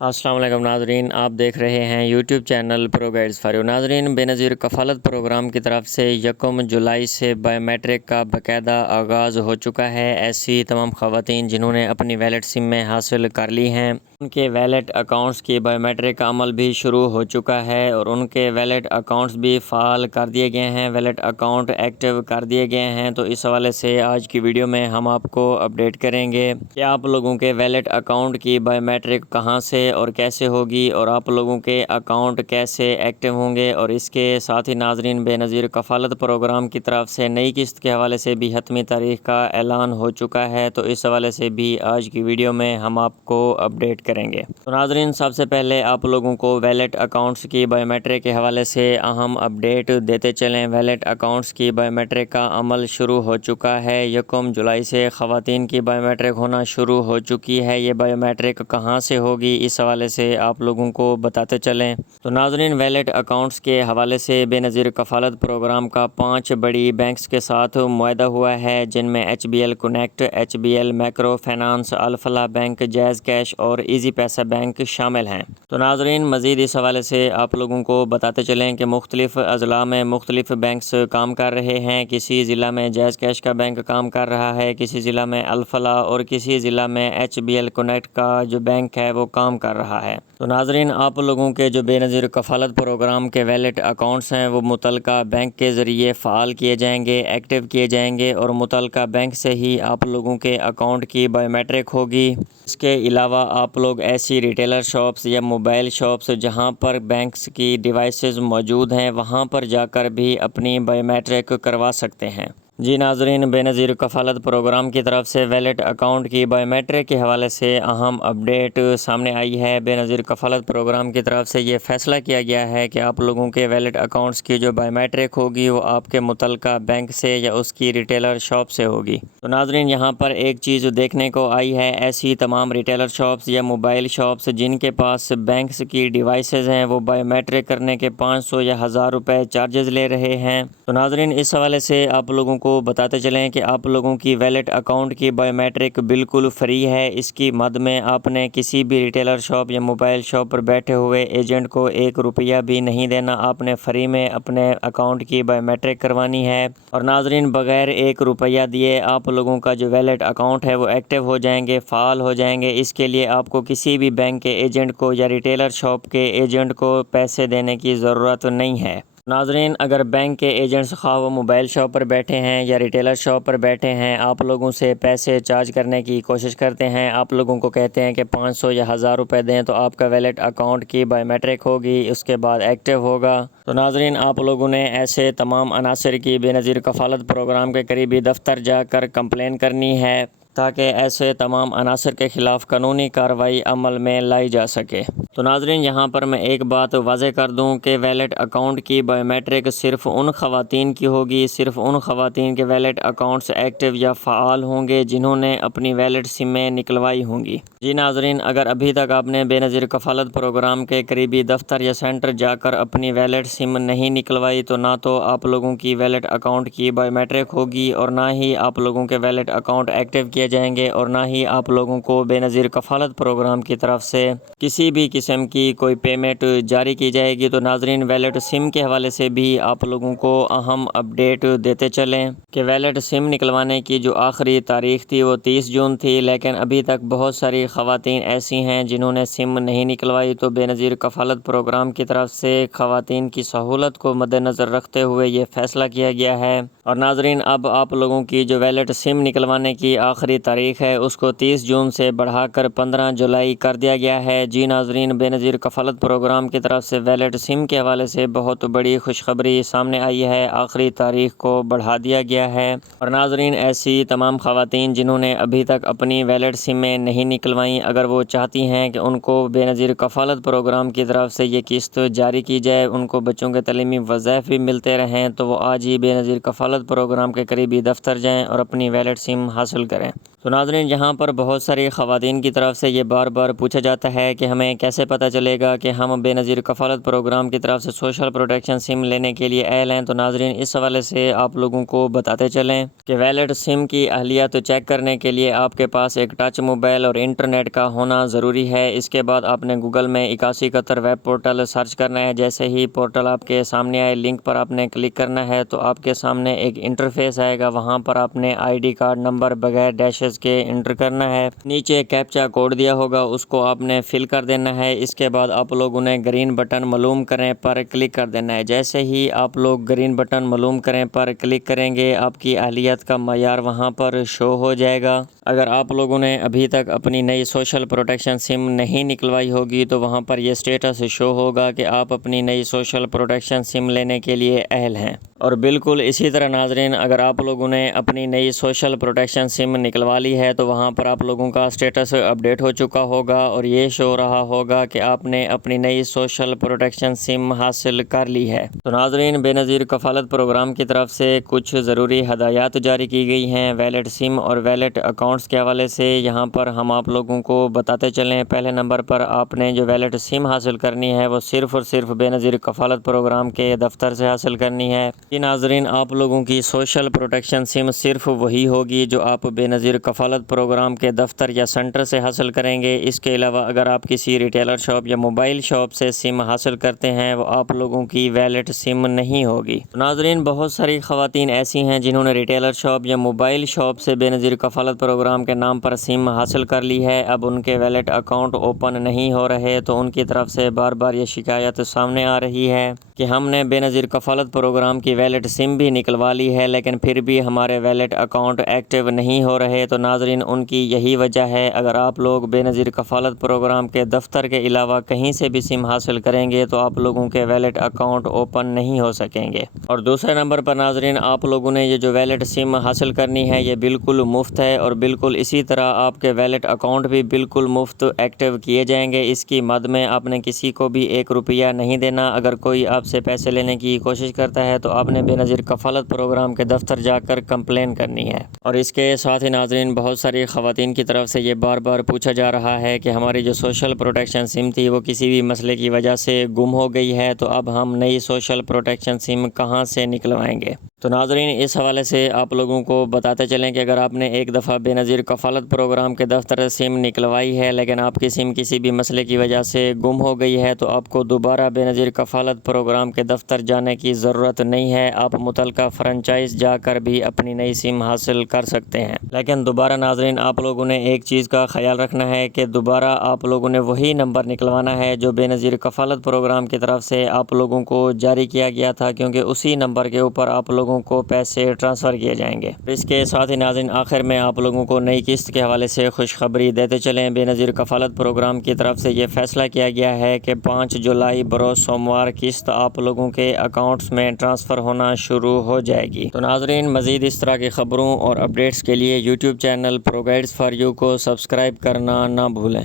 السلام علیکم ناظرین، آپ دیکھ رہے ہیں YouTube channel pro guides for you. ناظرین، بے نظیر کفالت پروگرام کی طرف سے 1 جولائی سے بایو میٹرک کا باقاعدہ آغاز ہو چکا ہے۔ ایسی تمام خواتین جنہوں نے اپنی ویلٹ سم میں حاصل کر لی ہیں، ان کے ویلٹ اکاؤنٹس کی بایو میٹرک کا عمل بھی شروع ہو چکا ہے اور ان کے ویلٹ اکاؤنٹس بھی فعال کر دیے گئے ہیں، ویلٹ اکاؤنٹ ایکٹیو کر دیے گئے ہیں۔ تو اس حوالے سے آج کی ویڈیو میں ہم آپ کو اپڈیٹ کریں گے کہ آپ لوگوں کے ویلٹ اکاؤنٹ کی بایو میٹرک کہاں سے اور کیسے ہوگی اور آپ لوگوں کے اکاؤنٹ کیسے ایکٹیو ہوں گے، اور اس کے ساتھ ہی ناظرین بے نظیر کفالت پروگرام کی طرف سے نئی قسط کے حوالے سے بھی حتمی تاریخ کا اعلان ہو چکا ہے۔ تو اس حوالے سے بھی آج کی ویڈیو میں ہم آپ کو اپڈیٹ کریں گے۔ تو ناظرین، سب سے پہلے آپ لوگوں کو ویلٹ اکاؤنٹس کی بایو میٹرک کے حوالے سے اہم اپڈیٹ دیتے چلیں۔ ویلٹ اکاؤنٹس کی بایو میٹرک کا عمل شروع ہو چکا ہے۔ 1 جولائی سے خواتین کی بایو میٹرک ہونا شروع ہو چکی ہے۔ یہ بایو میٹرک کہاں سے ہوگی، اس حوالے سے آپ لوگوں کو بتاتے چلیں۔ تو ناظرین، ویلٹ اکاؤنٹس کے حوالے سے بے نظیر کفالت پروگرام کا 5 بڑی بینکس کے ساتھ معاہدہ ہوا ہے، جن میں HBL connect, HBL micro finance, الفلاح بینک، جائز کیش اور ایزی پیسہ بینک شامل ہیں۔ تو ناظرین، مزید اس حوالے سے آپ لوگوں کو بتاتے چلیں کہ مختلف اضلاع میں مختلف بینکس کام کر رہے ہیں۔ کسی ضلع میں جائز کیش کا بینک کام کر رہا ہے، کسی ضلع میں الفلاح اور کسی ضلع میں HBL کنیکٹ کا جو بینک ہے وہ کام کر رہا ہے۔ تو ناظرین، آپ لوگوں کے جو بے نظیر کفالت پروگرام کے ویلٹ اکاؤنٹس ہیں وہ متعلقہ بینک کے ذریعے فعال کیے جائیں گے، ایکٹیو کیے جائیں گے، اور متعلقہ بینک سے ہی آپ لوگوں کے اکاؤنٹ کی بایو میٹرک ہوگی۔ اس کے علاوہ آپ لوگ ایسی ریٹیلر شاپس یا موبائل شاپس جہاں پر بینکس کی ڈیوائسز موجود ہیں وہاں پر جا کر بھی اپنی بایو میٹرک کروا سکتے ہیں۔ جی ناظرین، بے نظیر کفالت پروگرام کی طرف سے ویلٹ اکاؤنٹ کی بایو میٹرک کے حوالے سے اہم اپڈیٹ سامنے آئی ہے۔ بے نظیر کفالت پروگرام کی طرف سے یہ فیصلہ کیا گیا ہے کہ آپ لوگوں کے ویلٹ اکاؤنٹس کی جو بایو میٹرک ہوگی وہ آپ کے متعلقہ بینک سے یا اس کی ریٹیلر شاپ سے ہوگی۔ تو ناظرین، یہاں پر ایک چیز دیکھنے کو آئی ہے، ایسی تمام ریٹیلر شاپس یا موبائل شاپس جن کے پاس بینکس کی ڈیوائسز ہیں وہ بایو میٹرک کرنے کے 500 یا 1000 روپے چارجز لے رہے ہیں۔ تو ناظرین، اس حوالے سے آپ لوگوں کو بتاتے چلیں کہ آپ لوگوں کی ویلٹ اکاؤنٹ کی بایو میٹرک بالکل فری ہے۔ اس کی مد میں آپ نے کسی بھی ریٹیلر شاپ یا موبائل شاپ پر بیٹھے ہوئے ایجنٹ کو 1 روپیہ بھی نہیں دینا، آپ نے فری میں اپنے اکاؤنٹ کی بایو میٹرک کروانی ہے۔ اور ناظرین، بغیر 1 روپیہ دیے آپ لوگوں کا جو ویلٹ اکاؤنٹ ہے وہ ایکٹیو ہو جائیں گے، فعال ہو جائیں گے۔ اس کے لیے آپ کو کسی بھی بینک کے ایجنٹ کو یا ریٹیلر شاپ کے ایجنٹ کو پیسے دینے کی ضرورت نہیں ہے۔ ناظرین، اگر بینک کے ایجنٹس خواہ وہ موبائل شاپ پر بیٹھے ہیں یا ریٹیلر شاپ پر بیٹھے ہیں، آپ لوگوں سے پیسے چارج کرنے کی کوشش کرتے ہیں، آپ لوگوں کو کہتے ہیں کہ 500 یا 1000 روپے دیں تو آپ کا ویلٹ اکاؤنٹ کی بایو میٹرک ہوگی، اس کے بعد ایکٹیو ہوگا۔ تو ناظرین، آپ لوگوں نے ایسے تمام عناصر کی بے نظیر کفالت پروگرام کے قریبی دفتر جا کر کمپلین کرنی ہے تاکہ ایسے تمام عناصر کے خلاف قانونی کارروائی عمل میں لائی جا سکے۔ تو ناظرین، یہاں پر میں ایک بات واضح کر دوں کہ ویلٹ اکاؤنٹ کی بایو میٹرک صرف ان خواتین کی ہوگی، صرف ان خواتین کے ویلٹ اکاؤنٹس ایکٹیو یا فعال ہوں گے جنہوں نے اپنی ویلٹ سمیں نکلوائی ہوں گی۔ جی ناظرین، اگر ابھی تک آپ نے بے نظیر کفالت پروگرام کے قریبی دفتر یا سینٹر جا کر اپنی ویلٹ سم نہیں نکلوائی تو نہ تو آپ لوگوں کی ویلٹ اکاؤنٹ کی بایو میٹرک ہوگی اور نہ ہی آپ لوگوں کے ویلٹ اکاؤنٹ ایکٹیو کیے جائیں گے، اور نہ ہی آپ لوگوں کو بے نظیر کفالت پروگرام کی طرف سے کسی بھی قسم کی کوئی پیمنٹ جاری کی جائے گی۔ تو ناظرین، ویلٹ سم کے حوالے سے بھی آپ لوگوں کو اہم اپڈیٹ دیتے چلیں کہ ویلٹ سم نکلوانے کی جو آخری تاریخ تھی وہ 30 جون تھی، لیکن ابھی تک بہت ساری خواتین ایسی ہیں جنہوں نے سم نہیں نکلوائی۔ تو بے نظیر کفالت پروگرام کی طرف سے خواتین کی سہولت کو مد نظر رکھتے ہوئے یہ فیصلہ کیا گیا ہے۔ اور ناظرین، اب آپ لوگوں کی جو ویلٹ سم نکلوانے کی آخری تاریخ ہے اس کو 30 جون سے بڑھا کر 15 جولائی کر دیا گیا ہے۔ جی ناظرین، بے نظیر کفالت پروگرام کی طرف سے ویلٹ سم کے حوالے سے بہت بڑی خوشخبری سامنے آئی ہے، آخری تاریخ کو بڑھا دیا گیا ہے۔ اور ناظرین، ایسی تمام خواتین جنہوں نے ابھی تک اپنی ویلٹ سمیں نہیں نکلوائیں، اگر وہ چاہتی ہیں کہ ان کو بے نظیر کفالت پروگرام کی طرف سے یہ قسط جاری کی جائے، ان کو بچوں کے تعلیمی وظائف بھی ملتے رہیں، تو وہ آج ہی بے نظیر کفالت پروگرام کے قریبی دفتر جائیں اور اپنی ویلٹ سم حاصل کریں۔ تو ناظرین یہاں پر بہت ساری خواتین کی طرف سے یہ بار بار پوچھا جاتا ہے کہ ہمیں کیسے پتہ چلے گا کہ ہم بے نظیر کفالت پروگرام کی طرف سے سوشل پروٹیکشن سم لینے کے لیے اہل ہیں۔ تو ناظرین اس حوالے سے آپ لوگوں کو بتاتے چلیں کہ ویلڈ سم کی اہلیت چیک کرنے کے لیے آپ کے پاس ایک ٹچ موبائل اور انٹرنیٹ کا ہونا ضروری ہے۔ اس کے بعد آپ نے گوگل میں 8171 ویب پورٹل سرچ کرنا ہے۔ جیسے ہی پورٹل آپ کے سامنے آئے لنک پر آپ نے کلک کرنا ہے تو آپ کے سامنے ایک انٹرفیس آئے گا، وہاں پر آپ نے ID کارڈ نمبر بغیر ڈیشز کے انٹر کرنا ہے۔ نیچے کیپچا کوڈ دیا ہوگا، اس کو آپ نے فل کر دینا ہے۔ اس کے بعد آپ لوگوں نے گرین بٹن معلوم کریں پر کلک کر دینا ہے۔ جیسے ہی آپ لوگ گرین بٹن معلوم کریں پر کلک کریں گے آپ کی اہلیت کا معیار وہاں پر شو ہو جائے گا۔ اگر آپ لوگوں نے ابھی تک اپنی نئی سوشل پروٹیکشن سم نہیں نکلوائی ہوگی تو وہاں پر یہ سٹیٹس شو ہوگا کہ آپ اپنی نئی سوشل پروٹیکشن سم لینے کے لیے اہل ہیں۔ اور بالکل اسی طرح ناظرین اگر آپ لوگوں نے اپنی نئی سوشل پروٹیکشن سم نکلوا لی ہے تو وہاں پر آپ لوگوں کا سٹیٹس اپڈیٹ ہو چکا ہوگا اور یہ شو رہا ہوگا کہ آپ نے اپنی نئی سوشل پروٹیکشن سم حاصل کر لی ہے۔ تو ناظرین بے نظیر کفالت پروگرام کی طرف سے کچھ ضروری ہدایات جاری کی گئی ہیں ویلٹ سم اور ویلٹ اکاؤنٹس کے حوالے سے۔ یہاں پر ہم آپ لوگوں کو بتاتے چلیں، پہلے نمبر پر آپ نے جو ویلٹ سم حاصل کرنی ہے وہ صرف اور صرف بے نظیر کفالت پروگرام کے دفتر سے حاصل کرنی ہے۔ یہ ناظرین آپ لوگوں کی سوشل پروٹیکشن سم صرف وہی ہوگی جو آپ بے نظیر کفالت پروگرام کے دفتر یا سینٹر سے حاصل کریں گے۔ اس کے علاوہ اگر آپ کسی ریٹیلر شاپ یا موبائل شاپ سے سم حاصل کرتے ہیں وہ آپ لوگوں کی ویلٹ سم نہیں ہوگی۔ ناظرین بہت ساری خواتین ایسی ہیں جنہوں نے ریٹیلر شاپ یا موبائل شاپ سے بے نظیر کفالت پروگرام کے نام پر سم حاصل کر لی ہے، اب ان کے ویلٹ اکاؤنٹ اوپن نہیں ہو رہے، تو ان کی طرف سے بار بار یہ شکایت سامنے آ رہی ہے کہ ہم نے بے نظیر کفالت پروگرام کی ویلٹ سم بھی نکلوا لی ہے لیکن پھر بھی ہمارے ویلٹ اکاؤنٹ ایکٹیو نہیں ہو رہے۔ تو ناظرین ان کی یہی وجہ ہے، اگر آپ لوگ بے نظیر کفالت پروگرام کے دفتر کے علاوہ کہیں سے بھی سم حاصل کریں گے تو آپ لوگوں کے ویلٹ اکاؤنٹ اوپن نہیں ہو سکیں گے۔ اور دوسرے نمبر پر ناظرین آپ لوگوں نے یہ جو ویلٹ سم حاصل کرنی ہے یہ بالکل مفت ہے اور بالکل اسی طرح آپ کے ویلٹ اکاؤنٹ بھی بالکل مفت ایکٹیو کیے جائیں گے۔ اس کی مد میں آپ نے کسی کو بھی 1 روپیہ نہیں دینا۔ اگر کوئی آپ سے پیسے لینے کی کوشش کرتا ہے تو آپ نے بے نظیر کفالت پروگرام کے دفتر جا کر کمپلین کرنی ہے۔ اور اس کے ساتھ ہی ناظرین بہت ساری خواتین کی طرف سے یہ بار بار پوچھا جا رہا ہے کہ ہماری جو سوشل پروٹیکشن سم تھی وہ کسی بھی مسئلے کی وجہ سے گم ہو گئی ہے، تو اب ہم نئی سوشل پروٹیکشن سم کہاں سے نکلوائیں گے؟ تو ناظرین اس حوالے سے آپ لوگوں کو بتاتے چلیں کہ اگر آپ نے ایک دفعہ بے نظیر کفالت پروگرام کے دفتر سے سم نکلوائی ہے لیکن آپ کی سم کسی بھی مسئلے کی وجہ سے گم ہو گئی ہے تو آپ کو دوبارہ بے نظیر کفالت پروگرام کے دفتر جانے کی ضرورت نہیں ہے۔ آپ متعلقہ فرنچائز جا کر بھی اپنی نئی سم حاصل کر سکتے ہیں، لیکن دوبارہ ناظرین آپ لوگوں نے ایک چیز کا خیال رکھنا ہے کہ دوبارہ آپ لوگوں نے وہی نمبر نکلوانا ہے جو بے نظیر کفالت پروگرام کی طرف سے آپ لوگوں کو جاری کیا گیا تھا، کیونکہ اسی نمبر کے اوپر آپ لوگوں کو پیسے ٹرانسفر کیے جائیں گے۔ اس کے ساتھ ہی ناظرین آخر میں آپ لوگوں کو نئی قسط کے حوالے سے خوشخبری دیتے چلیں۔ بے نظیر کفالت پروگرام کی طرف سے یہ فیصلہ کیا گیا ہے کہ 5 جولائی بروز سوموار قسط آپ لوگوں کے اکاؤنٹس میں ٹرانسفر ہونا شروع ہو جائے گی۔ تو ناظرین مزید اس طرح کی خبروں اور اپڈیٹس کے لیے YouTube channel pro guides for you کو سبسکرائب کرنا نہ بھولیں۔